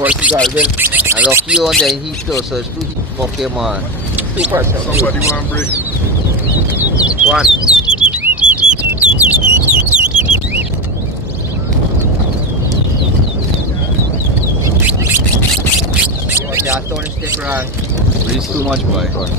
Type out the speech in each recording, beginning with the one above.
Versus Alvin. And Lucky on the heat too, so it's 2 heat Pokemon. 2%. Somebody want break. 1. That one is different. It's too much, boy. One.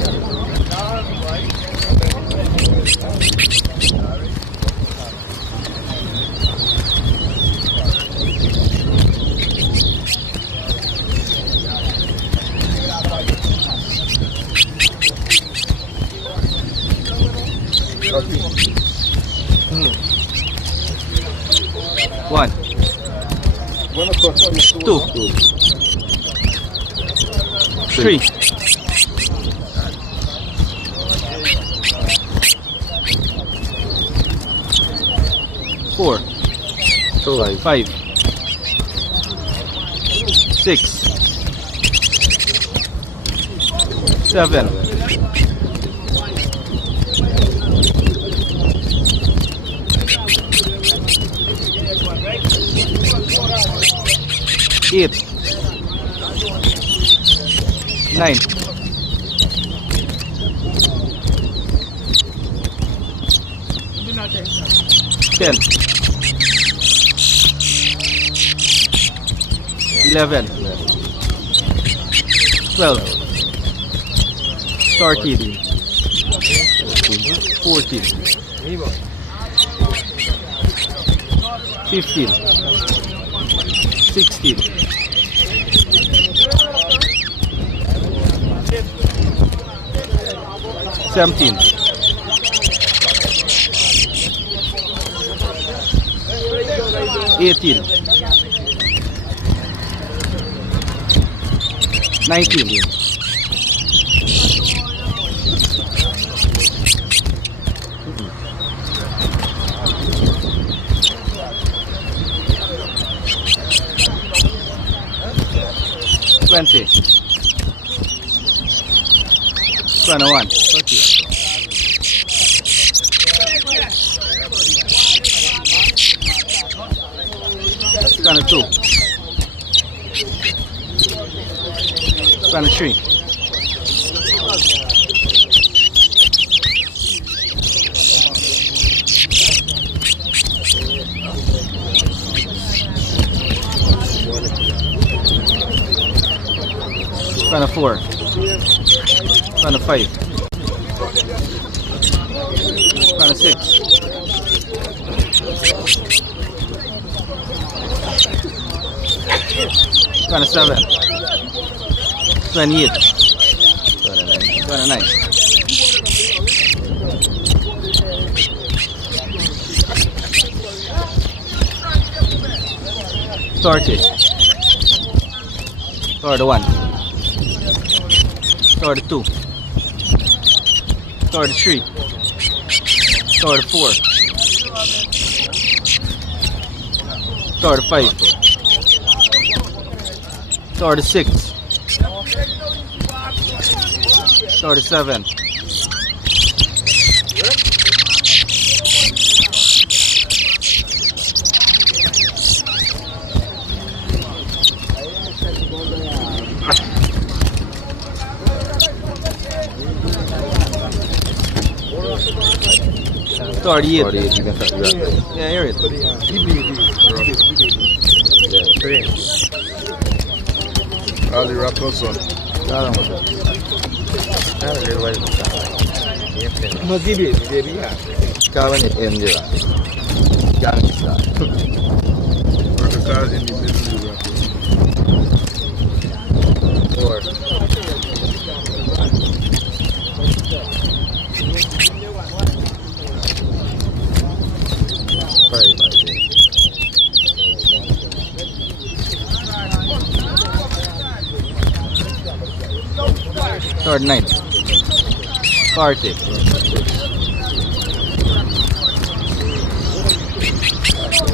2. 3. 4. 5. 6. 7. 8. 9. 10. 11. 12. 13. 14. 15. 16. 17. 18. 19. 20. 21. 22. 23. 24. 25. 26. 27. 28. 29. 30. 31. 32. 33. 34. 35. 36. 37. 38. 48, you can start that. Yeah, here it is. All the rappers on. Kawan it in there. Gangsta. Vertical in the middle of the rappers. 4. 5. Start 9. 40.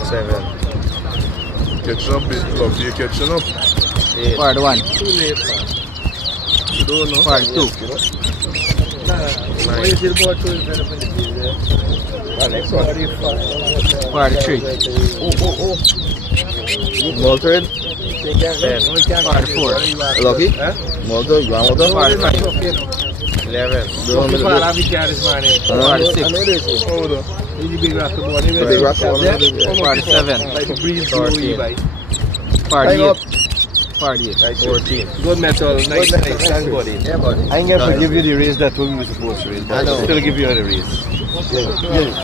7. Catching up, bit love you catching up. 41. Too late, man. You don't know. 42. Nine. Next one. 43. Malted. 10. 44. Lucky? Malted, you want Malted? 45. 11. Do you want me to do? 46. Hold on. The big rock one. 47. 13. 48. 48. 14. Good metal, nice, nice, thank God. Yeah, buddy. I ain't gonna give you the raise that we were supposed to raise, but I know. I'll still give you the raise. Yeah.